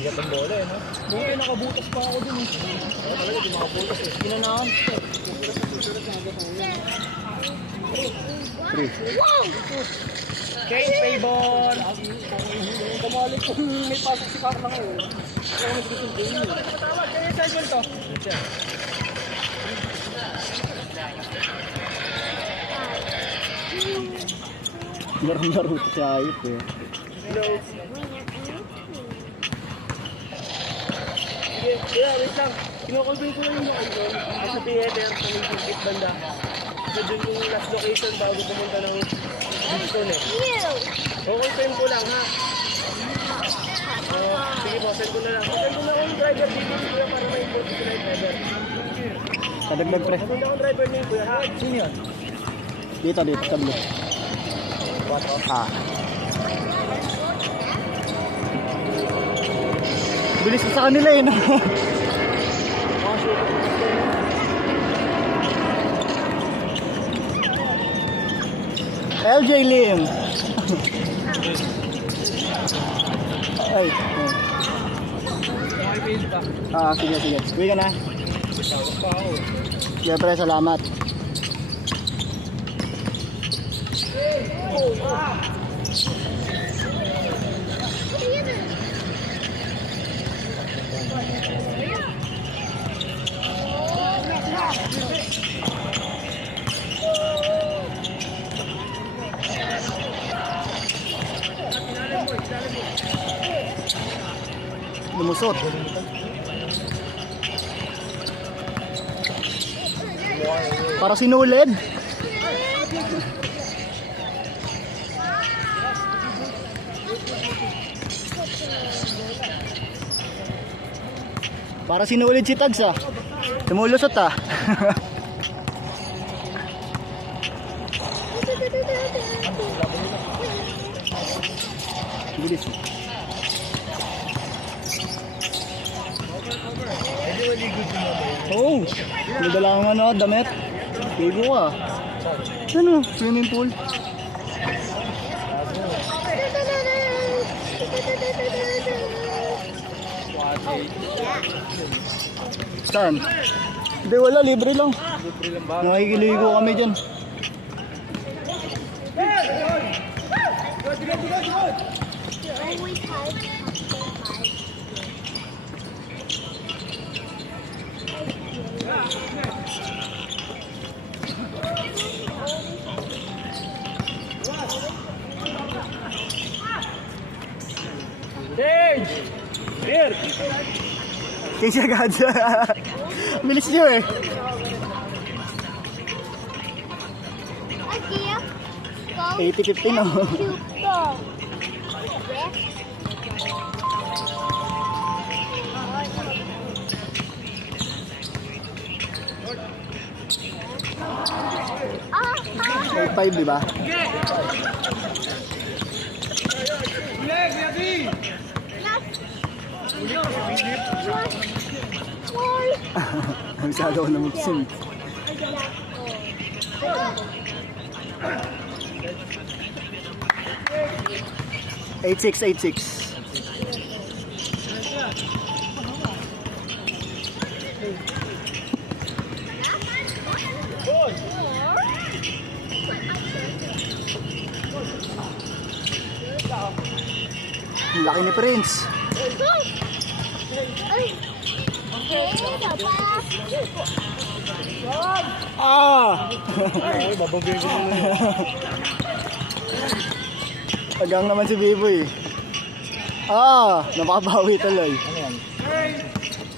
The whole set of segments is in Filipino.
Bigat ang bola eh, no? Buti nakabutas pa ako dun eh. Oo, talaga, di makabutas eh. Ginanahan. Wow! Okay, favor! Kamalik kung may pasok si Carla ngayon. Kaya nag-isip din yun. Kaya yung cycle to. Laro-laro ito sa ayot eh. Hello. Sige, kaya wait lang. Kinoconvey ko lang yung location. Sa theater, sa may Pulpit banda. So dun yung last location bago pumunta ng Houston eh. Confirm ko lang ha. Sige po, send ko na lang. Send ko na akong driver dito kuya para may import sila yung driver. Kadagdag pre. Send akong driver niyo kuya ha. Sino yun? Dito, sa blue. Ah. Bilis pa sa kanila eh, no? LJ Lim. Ay. Sige. Uwi ka na. Sige pre, salamat. Lumusot. Para sinulid. Para sinulid si Tags ah. Tumulusot ah. Bilis. Oh, nadala akong ano, damit. Bigo ka. Ano, swimming pool. Saan? Hindi, wala, libre lang. Nakikiligo kami dyan. Stage! Here! Kasi agad. Bilis nyo eh. Okay, 80-50 no? Five, di ba? Masyado ko na magsin. 86. Laki ni Prince. Ay, babagay ko na. Tagang naman si Biboy. Napakabawi tuloy. Ano yan?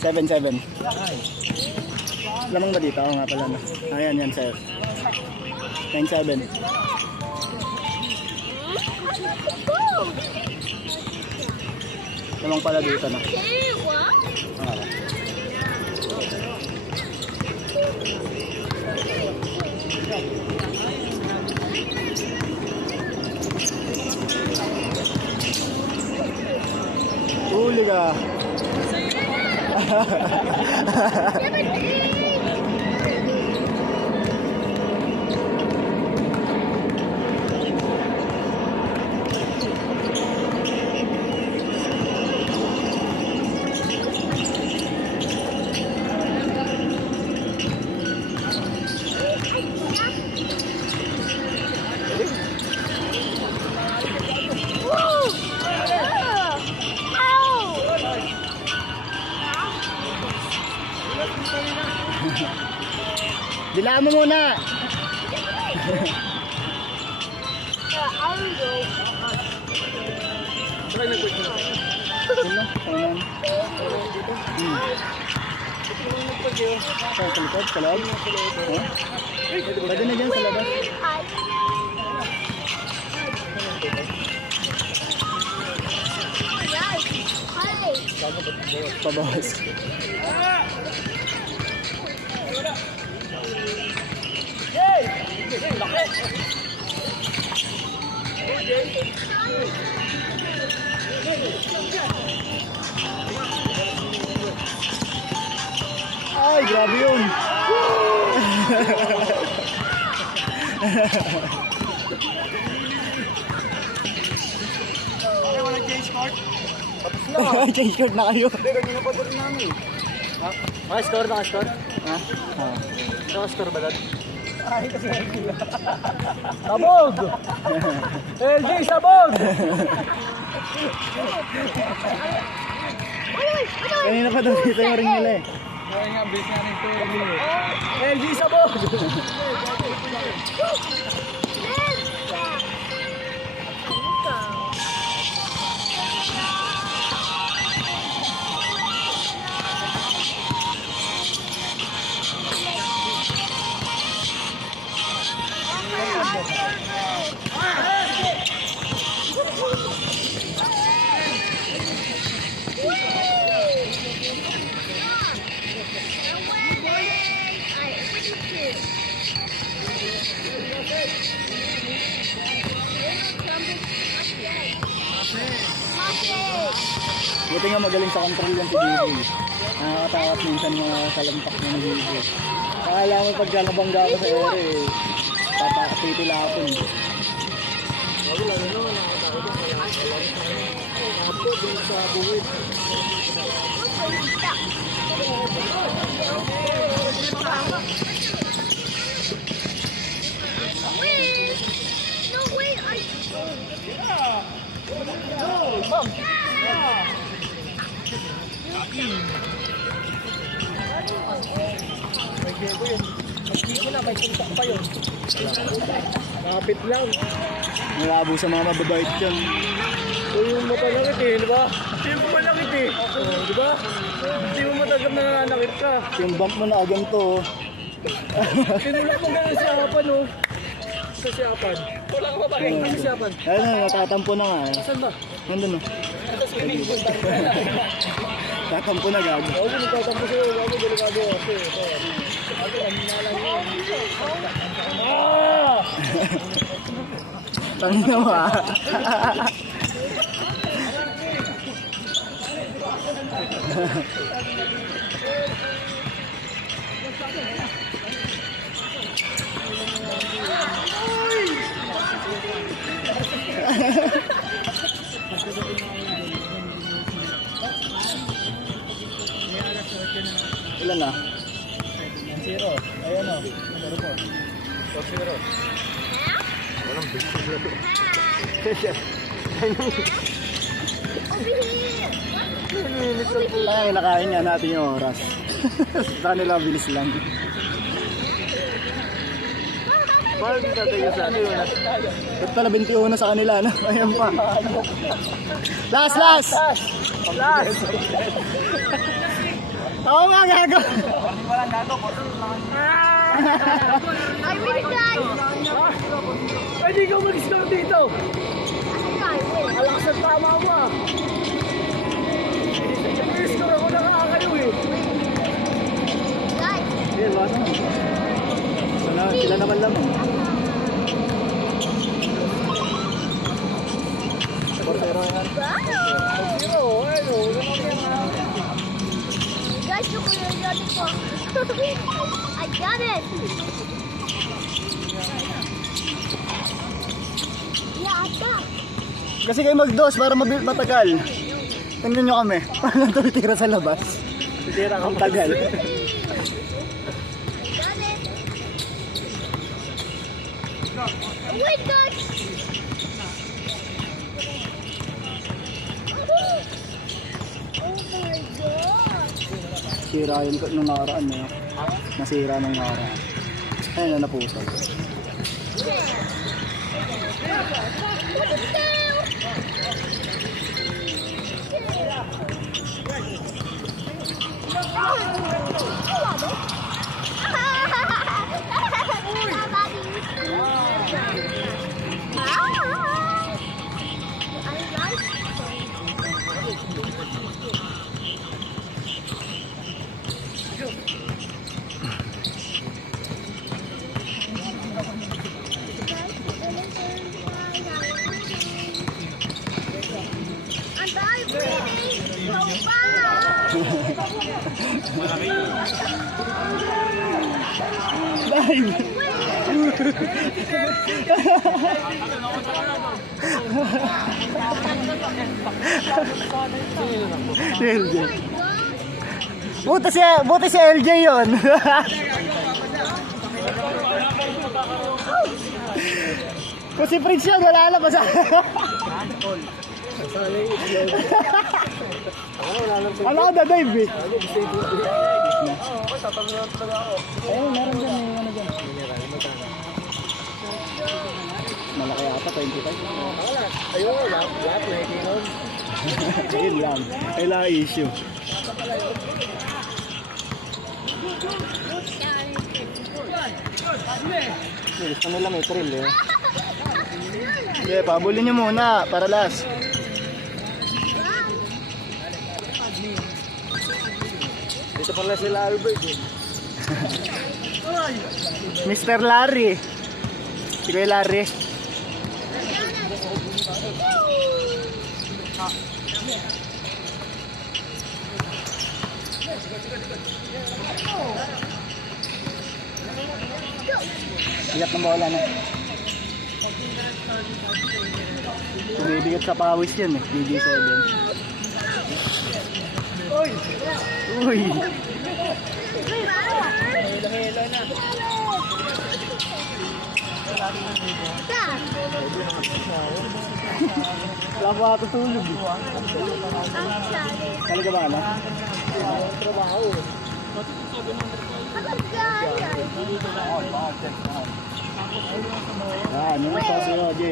7-7. Lamang ba dito? Oo nga pala. No? Ayan, yan sir. 9-7. Lamang pala dito na. Huli ka. Kailangan mo muna. I'll go. Saka nag-break na. Wala. Ayan. Sa likod, sa loob. Oh. Pwede na dyan sa labas. Pabawas. Ay, grabe yun. Change court na kayo. Naka-score, naka-score. Ha? Naka-score ba dad? Sabog! LG, sabog! Kanina pa daw dito yung ring nila eh. LG, sabog! Buti nga magaling sa control yan si Bibi. Nakakatakot minsan mga kalampak niya ni Bibi. Akala mo pagka nabangga ko sa ere eh. Titilapin. Kapit lang. Malabo sa mga mababait yan. So yung mata langit eh, di ba? Yung mo malangit eh. Di ba? Hindi mo matagam na nanakit ka. Yung bump mo na agam to. Tinulak mo gano'n sa siyapan oh. Sa siyapan. Wala ka pa ba rin sa siyapan? Ayun na, natatampo na nga eh. Saan ba? Nandun o. Tatampo na gago. Oo, nagtatampo sa'yo. Gago, delikado ako. Ate, ano na lang yun? Ah! Tangin na mo ah. Ilan na? 0. Ayan o. 0 po. 0. Walang bisig na to. Ay, nakain nga natin yung oras. Sa kanila, bilis lang. Bakit di tatayo sa atin? Ba't pala 21 sa kanila, no? Ayan pa. Last! Last! Oo nga, gago. I really died. Pwede ikaw mag-score dito. Alakas ang tama mo ah. Mag-score ako nakakayo eh. Guys, Ayan, wala na. Sila naman lang. guys, look at the other one. I got it. Yeah, I got it. Kasi kayo mag-dos para matagal. Tingnan nyo kami. Parang tumitira sa labas. Titira Ang tagal. Got it. Oh my God. Oh my God. Sira yun nung nakaraan. Eh. Nasira nung nakaraan. Ayun na napusal. I'm vibrating so fast. Dive! Si LJ. Buti si LJ yun. Kung si Prince yun, wala na basa. Wala ko na-dive eh. Ayun, meron dyan, may ano dyan. Malaki ata, 25. Ayun, lahat na ikinom. Ayun lang. Kailangan issue. Gusto nila may thrill eh. Sige, pabulin nyo muna para last. Dito pala sila Albert eh. Mr. Larry. Si Kuya Larry. Bigat ng bola na. Bumibigat sa pawis yan eh. BG7. Uy! Uy! Wala pa tutulog eh. Talaga ba ano? Trabaho. Ano na sa si OJ?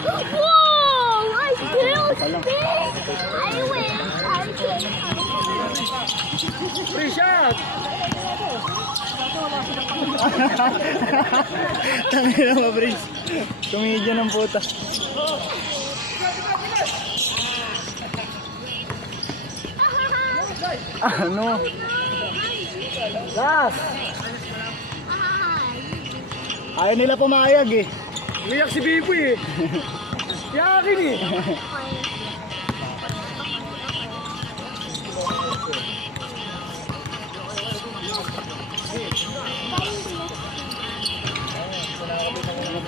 Whoa! I killed fish! I win! I killed. Free shot! Tangina mo, Prince. Comedian ng puta. Ano? Last! Ayaw nila pumayag eh. Umiyak si Biboy eh. Yakin eh.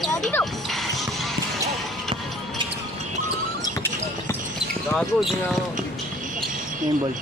Daddy, go! Gago, di nga ako. Yung ball.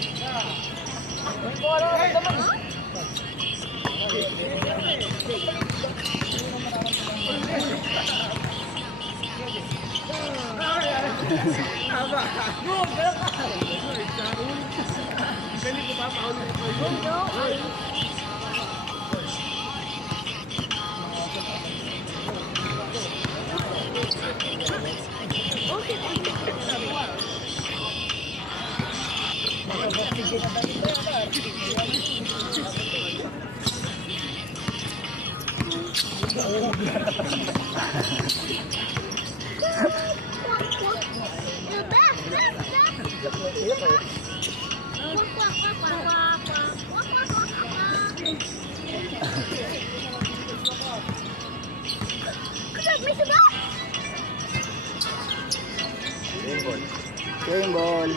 The best! Yung ball.